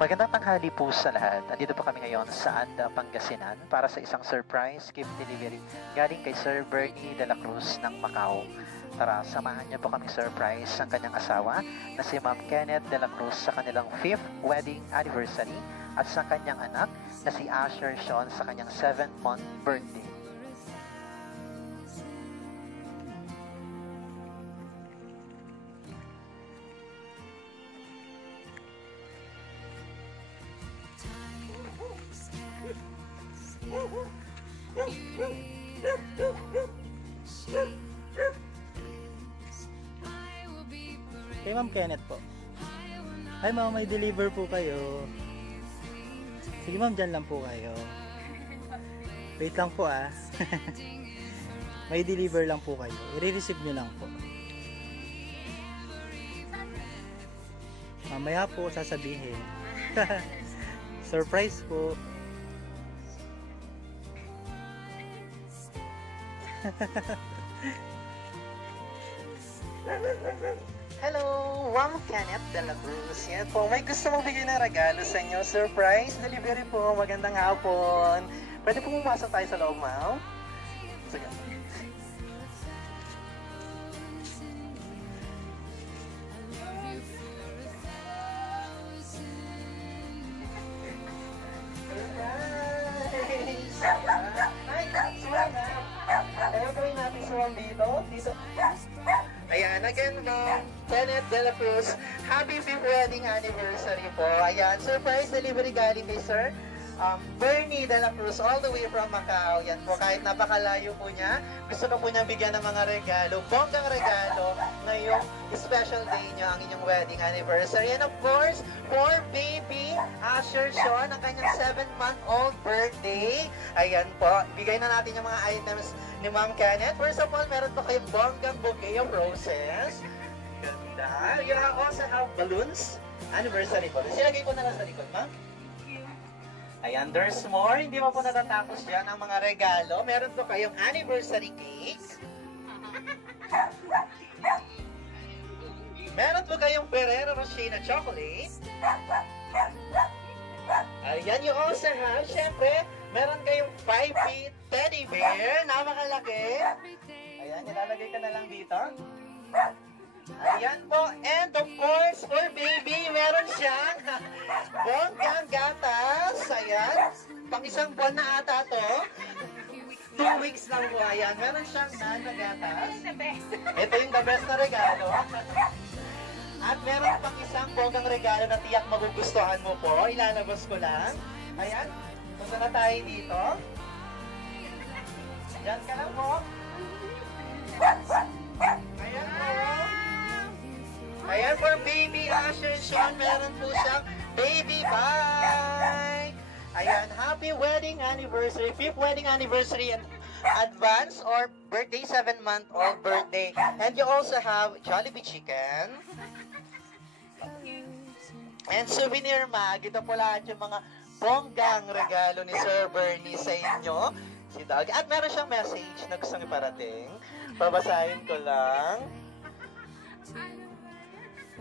Magandang tanghali po sa lahat. Andito po kami ngayon sa Anda, Pangasinan para sa isang surprise gift delivery galing kay Sir Bernie de la Cruz ng Macau. Tara, samahan niyo po kami surprise ang kanyang asawa na si Ma'am Kenneth de la Cruz sa kanilang 5th wedding anniversary at sa kanyang anak na si Asher Sean sa kanyang 7th-month birthday. Kay Ma'am Kenneth po. Ay ma'am, may deliver po kayo. Sige ma'am, dyan lang po kayo. Wait lang po ah. May deliver lang po kayo. I-receive nyo lang po. Mamaya po sasabihin. Surprise po. Hello, Ma'am Kenneth de la Cruz. Yan po, may gusto mong bigay na regalo sa inyo. Surprise delivery po. Magandang hapon. Pwede po pumasok tayo sa loob, ma'am? Sige. Ayaw gawin natin suwang dito. Ayan, again, Ma'am Kenneth de la Cruz, happy 5th wedding anniversary po. Ayan, surprise delivery galing kay Sir Bernie de la Cruz all the way from Macau. Yan po, kahit napakalayo po niya, gusto na po niya bigyan ng mga regalo, bonggang regalo ngayong special day niya, ang inyong wedding anniversary. And of course, for baby Asher Sean, ang kanyang 7-month-old birthday. Ayan po, bigay na natin yung mga items ni Ma'am Kenneth. First of all, meron po kayong bonggang bouquet of roses. Ganda. You also have balloons. Anniversary balloons. Silagay ko na lang sa likod, ma'am. Ayan, there's more. Hindi mo po natatapos dyan ang mga regalo. Meron po kayong anniversary cake. Meron po kayong Ferrero Rocher na chocolate. Ayan, you also have, syempre, meron kayong 5-feet teddy bear. Napakalaki. Ayan, nilalagay ka na lang dito. Ayan po. And of course, for baby, meron siyang bonggang gatas. Ayan. Pang isang buwan na ata to. 2 weeks lang po. Ayan. Meron siyang na gatas. Ito yung the best na regalo. At meron pang isang bonggang regalo na tiyak magugustuhan mo po. Ilalabas ko lang. Ayan. Punta na tayo dito. Diyan ka lang po. Ayan po. Ayan, for baby Asher Sean, meron po siyang baby bike. Ayan, happy wedding anniversary, 5th wedding anniversary and advance or birthday, 7-month-old birthday. And you also have Jollibee chicken. And souvenir mag, ito po lahat yung mga bonggang regalo ni Sir Bernie sa inyo. Si Doug. At meron siyang message na gustong iparating. Babasahin ko lang.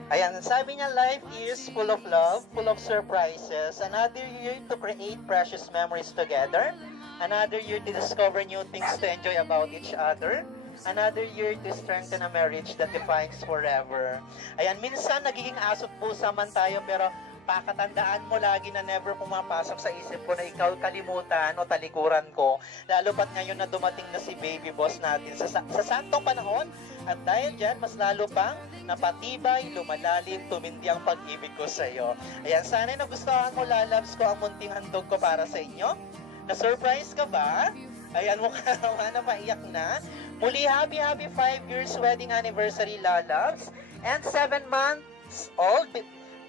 Ayan, sabi niya, life is full of love, full of surprises. Another year to create precious memories together. Another year to discover new things to enjoy about each other. Another year to strengthen a marriage that defines forever. Ayan, minsan nagiging asot pusa man tayo, pero pakatandaan mo lagi na never pumapasok sa isip ko na ikaw kalimutan o talikuran ko. Lalo pat ngayon na dumating na si baby boss natin sa saktong panahon. At dahil dyan, mas lalo pang napatibay, lumalalim, tumindi ang pag-ibig ko sa iyo. Ayan, sana nagustuhan mo, lalabs ko, ang munting handog ko para sa inyo. Na-surprise ka ba? Ayan, mukha naman na maiyak na. Muli, happy 5 years wedding anniversary, lalabs. And 7 months old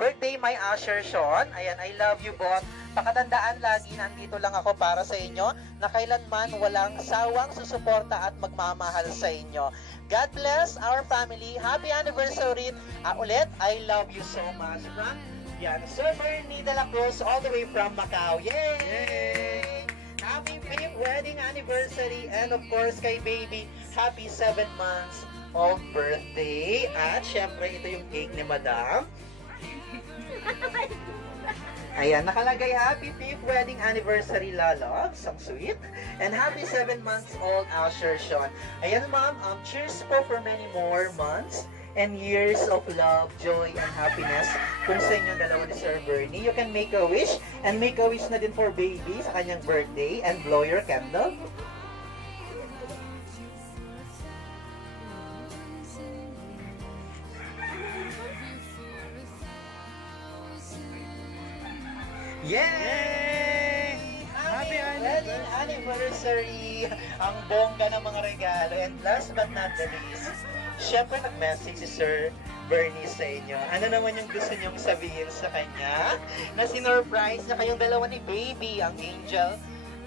birthday, my Asher Sean. Ayan, I love you both. Pakatandaan lagi, nandito lang ako para sa inyo, na kailanman walang sawang susuporta at magmamahal sa inyo. God bless our family. Happy anniversary. Ulit, I love you so much. Yan, Sir Bernie de la Cruz, all the way from Macau. Yay! Happy 5th wedding anniversary. And of course, kay baby, happy 7 months of birthday. At syempre, ito yung cake ni Madam. Ayan, nakalagay happy 5th wedding anniversary, Lalogs. Ang sweet. And happy 7 months old, Asher Sean. Ayan, ma'am. Cheers po for many more months and years of love, joy, and happiness kung sa inyo dalawa ni Sir Bernie. You can make a wish and make a wish na din for baby sa kanyang birthday and blow your candle. Yay! Happy wedding anniversary! Ang bongga ng mga regalo. And last but not the least, syempre nag-message si Sir Bernie sa inyo. Ano naman yung gusto niyong sabihin sa kanya? Na sinurprise na kayong dalawa ni Baby, ang angel,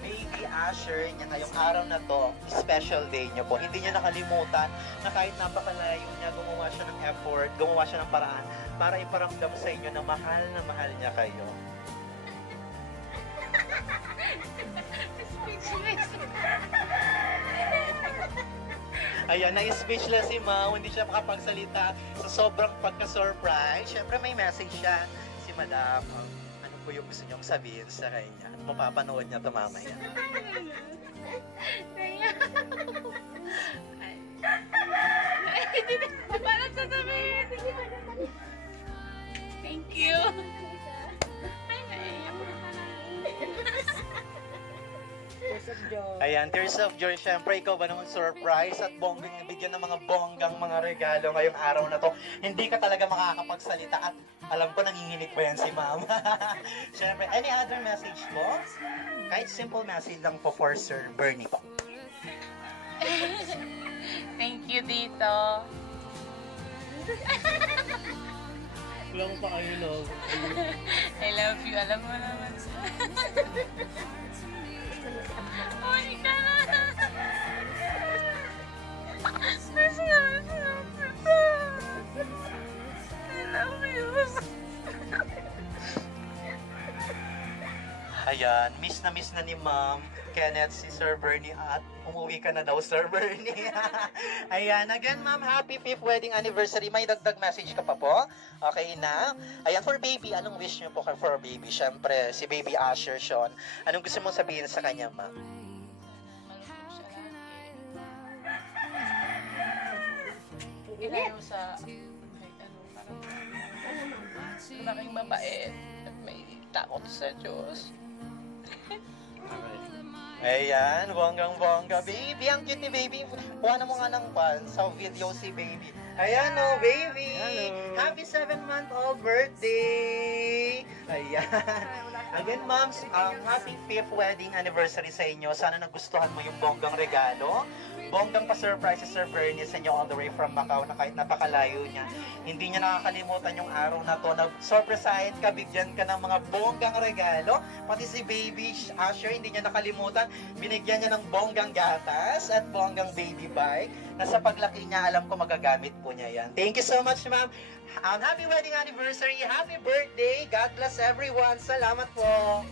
Baby Asher niya ngayong araw na to, special day niyo po. Hindi niya nakalimutan na kahit napakalayo niya, gumawa siya ng effort, gumawa siya ng paraan para iparamdam sa inyo na mahal niya kayo. Speechless. Ayan, na-speechless si Ma'am, hindi siya makapagsalita sa sobrang pagka-surprise. Siyempre may message siya si Madam. Ano po yung gusto niyong sabihin sa kanya? Mapapanood niya ito mamaya. Parang sasabihin. Thank you. Ay, naiiyak ko. Ayan, tears of joy. Siyempre, ikaw ba naman surprise at bonggang bigyan ng mga bonggang mga regalo ngayong araw na to. Hindi ka talaga makakapagsalita at alam ko nanginginig pa yan si Ma'am. Siyempre, any other message po? Kahit simple message lang po for Sir Bernie po. Thank you, Dito. Wala mo pa kayo love. I love you. Alam mo naman. Uy, ka na. I love you. Ayan, miss na ni Ma'am Kenneth si Sir Bernie at umuwi ka na daw, Sir Bernie. Ayan, again Ma'am, happy 5th wedding anniversary. May dagdag message ka pa po? Okay na? Ayan, for baby, anong wish niyo po for baby? Siyempre, si baby Asher Sean. Anong gusto mong sabihin sa kanya, Ma'am? Malungkot siya lagi. Ilayo sa kahit ano, parang malaking mabait at may takot sa Diyos. Ayan, bonggang-bongga. Baby, ang cute ni baby. Kuha mo nga ng pan sa video si baby. Ayan o, baby. Hello. Happy 7-month-old birthday. Ayan. Again, moms, happy 5th wedding anniversary sa inyo. Sana nagustuhan mo yung bonggang regalo. Bonggang pa-surprise si Sir Bernie sa inyo all the way from Macau na kahit napakalayo niya. Hindi niya nakakalimutan yung araw na to na surprisehin ka, bigyan ka ng mga bonggang regalo. Pati si baby Asher, hindi niya nakalimutan. Binigyan niya ng bonggang gatas at bonggang baby bike na sa paglaki niya, alam ko magagamit po niya yan. Thank you so much, ma'am. Happy wedding anniversary. Happy birthday. God bless everyone. Salamat po.